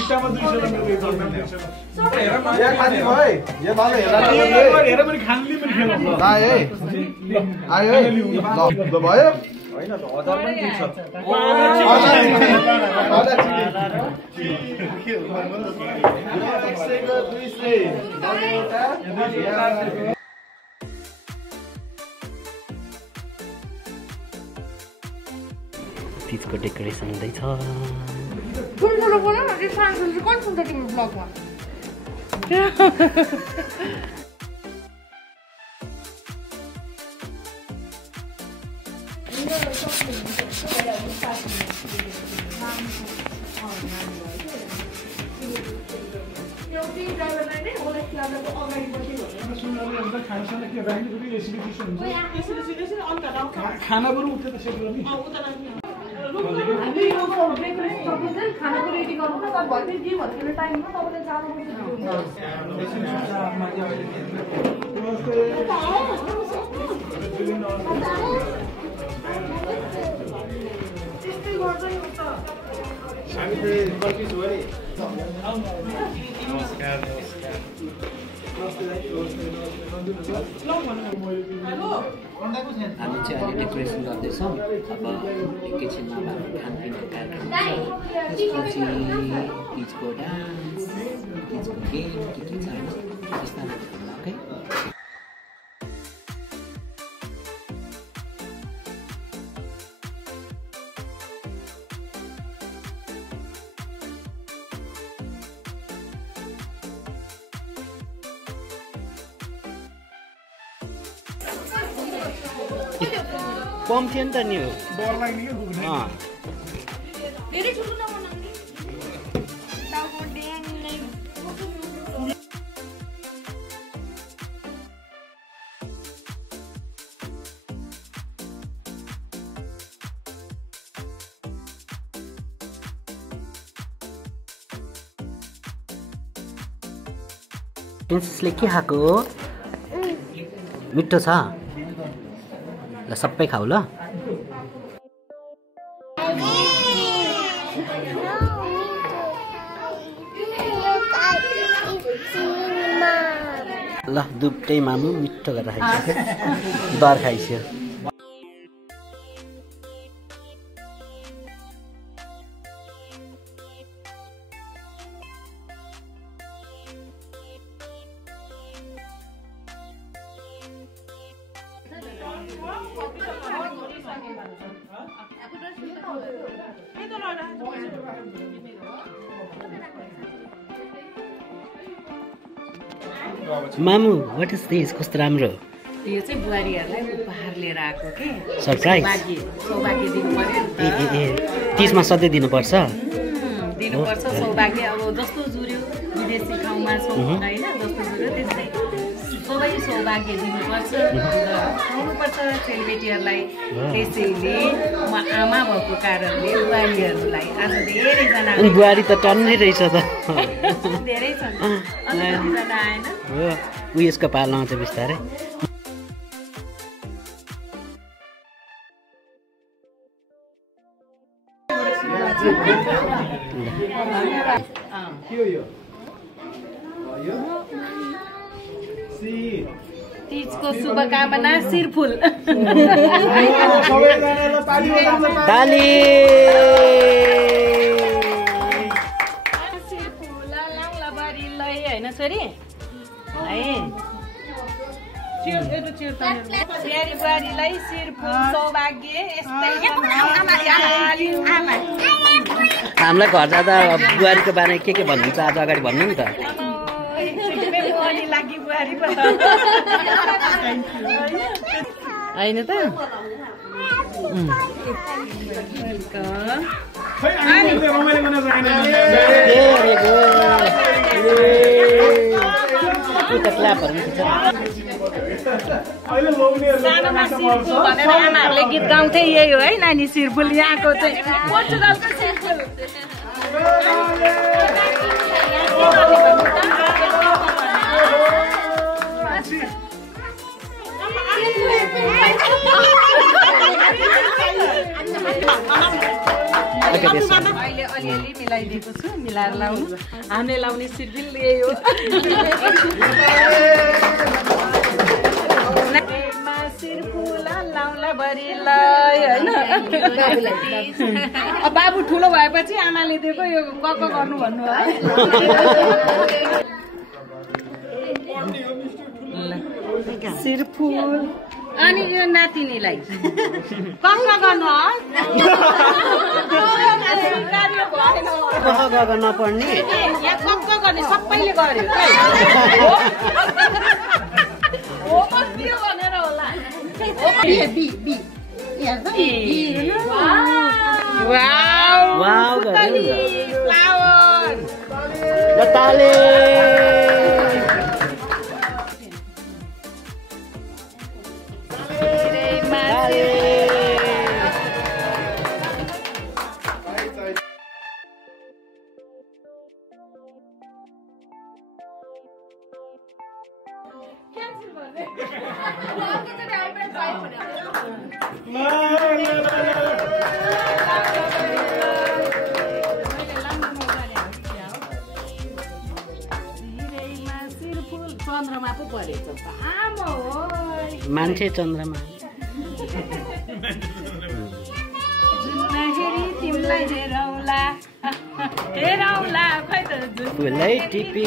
इटामा 200 यहाँ खाने भाइ यहाँ बाले हेर पनि खानली पनि खेल्नु आयो है आयो है ल भयो हैन त 1000 पनि दिन्छ तीजको डेकोरेसन हुँदैछ ठुल्ठुलो बोल न त्यो सानो चाहिँ कति सुन्छ तिम्रो ब्लगमा खाना बरु उठ्यो त सेट गर्ने खानाको रेडी गर्नु न तर भयो दियो भन्ने टाइममा तपाईँले जानु हामी चाहिँ अहिले डेकोरेसन गर्दैछौँ अब एकैछिनमा खानपिनको कार्यक्रम त्यसपछि तीजको डान्स तीजको गेम के छ होइन त्यस्ता ओके कम थियो नि त नि डर लाग्ने के बुझ्ने धेरै ठुलो नबनाउने टाउको ड्याङ नै प्रिन्सेसले के खाएको मिठो छ ल सबै खाऊ ल ल दुधै मामु मिठो गरेर खाइसक्यो दर खाइसक्यो मामु व्हाट इज दिस कस्तो राम्रो यो चाहिँ बुहारीहरूलाई उपहार लिएर आएको के सरप्राइज सौभाग्य दिनु पर्यो ए तीजमा सधैँ दिनुपर्छ दिनुपर्छ सौभाग्य अब जस्तो जुर्यो विदेशी ठाउँमा छौँ होइन जस्तो जुर्यो त्यस्तै सबै सौभाग्य दिनुपर्छ खुवाउनुपर्छ चेलीबेटीहरूलाई त्यसैले म आमा भएको कारणले बुहारीहरूलाई आज धेरैजना बुहारी त टन्नै रहेछ त धेरै छन् अलिकतिजना आएन हो उयसको पालो आउँछ बिस्तारै तीजको शुभकामना शिरफुल ताली शिरफुल लाङलाबारी लै होइन छोरी है प्यारी बुहारीलाई शिरफुल सौभाग्य यस्तै हामीलाई घर जाँदा बुहारीको बारेमा के भन्नुहुन्छ आज अगाडि भन्नु नि त लागि बुहारी पो त होइन त सानोमा शिरफुल भनेर आमाहरूले गीत गाउँथे यही हो है नानी शिरफुल यहाँको चाहिँ पोर्चुगलको शिरफुल अहिले अलिअलि मिलाइदिएको छु मिलाएर लाउनु हामीले लाउने सिर्फिल यही हो लाउला बरिलाई हैन अब बाबु ठुलो भएपछि आमाले दिएको यो कक गर्नु भन्नु है सिरफुल अनि यो नातिनीलाई कक गर्नु नपर्ने यहाँ कक गर्ने सबैले गर्यो भनेर होला चन्द्रमा पो परेछ मान्छे चन्द्रमा तिमीलाई हेरौला हेरौला खै त फुलै टिपी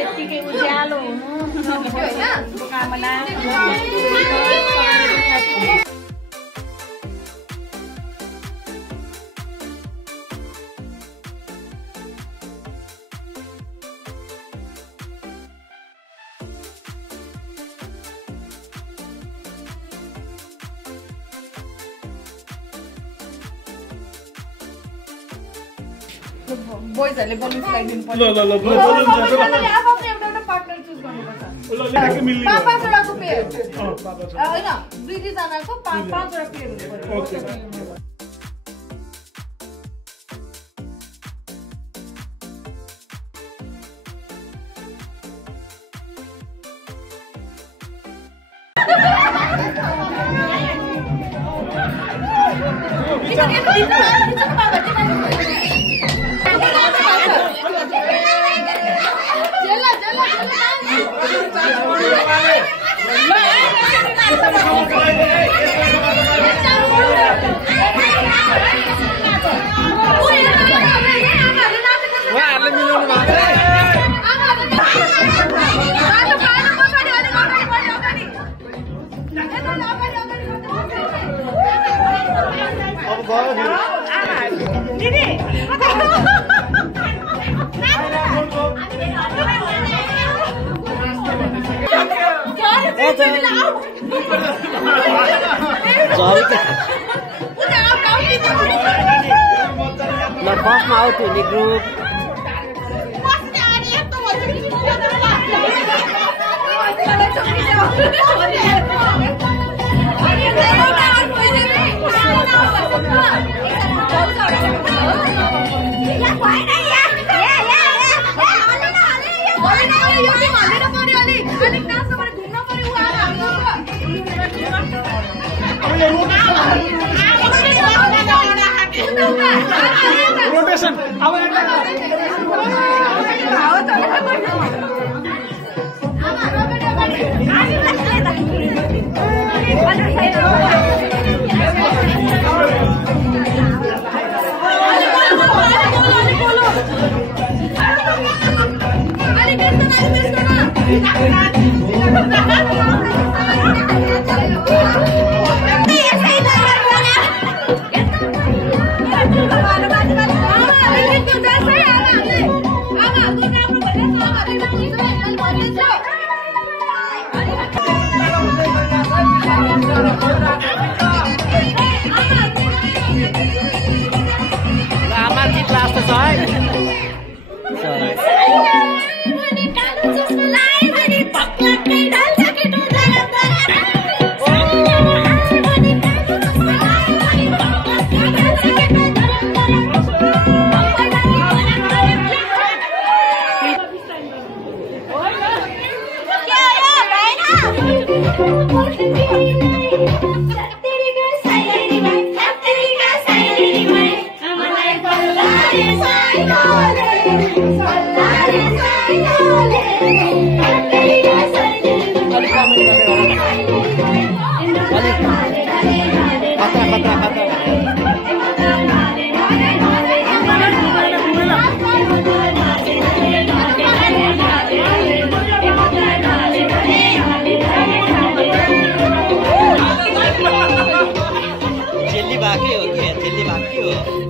यतिकै उज्यालो हुनु कामना बोइजहरुले बलुन्स लगाइदिनु पर्छ ल बलुन छ आफूले एउटा पार्टनर चुज गर्नुपर्छ ठ्याक्कै मिल्ने पाँच जनाको पेयर हैन दुई जनाको पाँच वटा पेयर हुनुपर्छ फर्स्टमा आउट हुने ग्रुप रोटेशन अब आमाची क्लास त छ चेली भाग के हो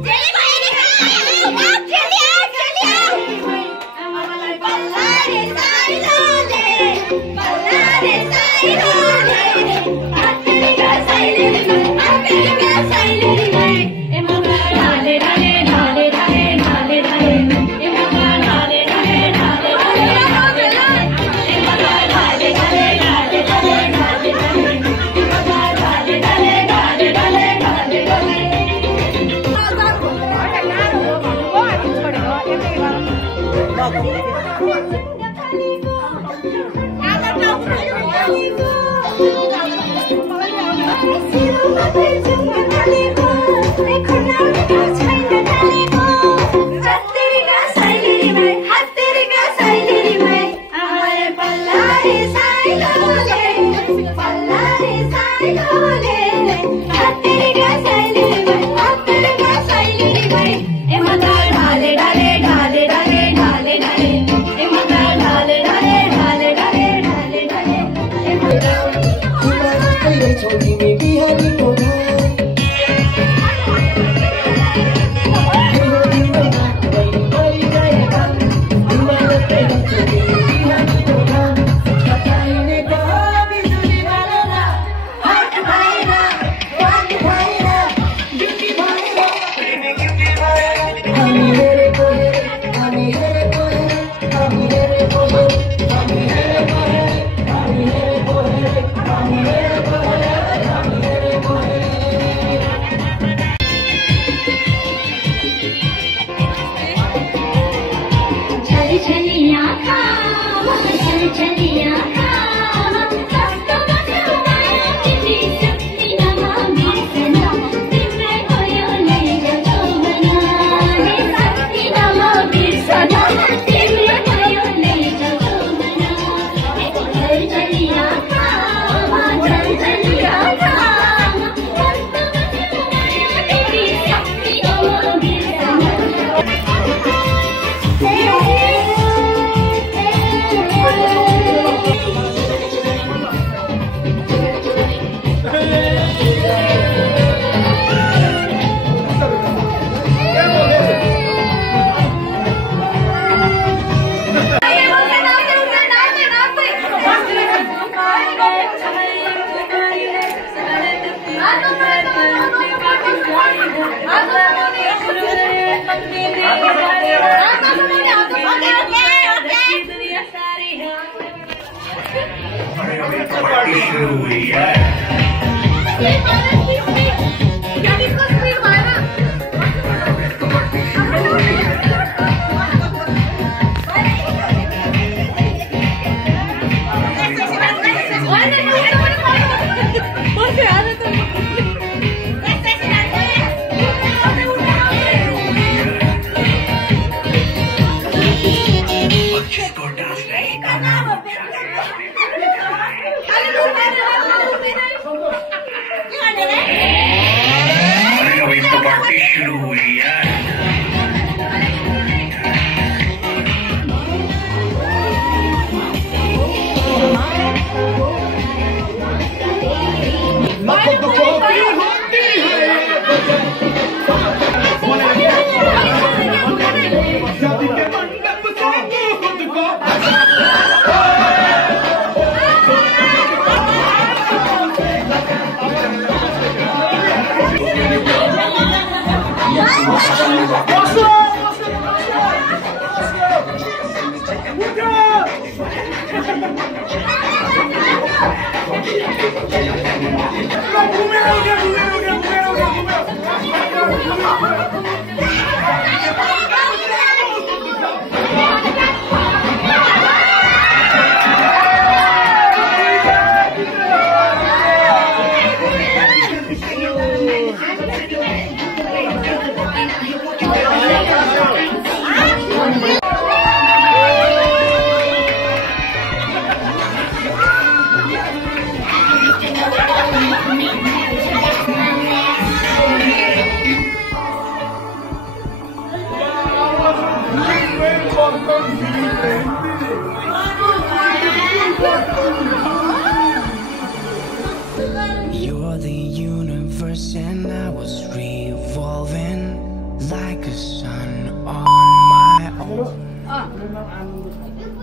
like a son on my own.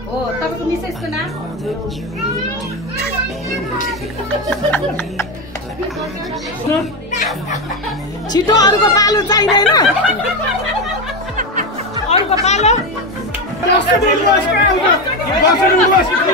हो तपाईको मिसेसको नाम छिटो अरूको पालो चाहिँदैन अरूको पालो Boston University.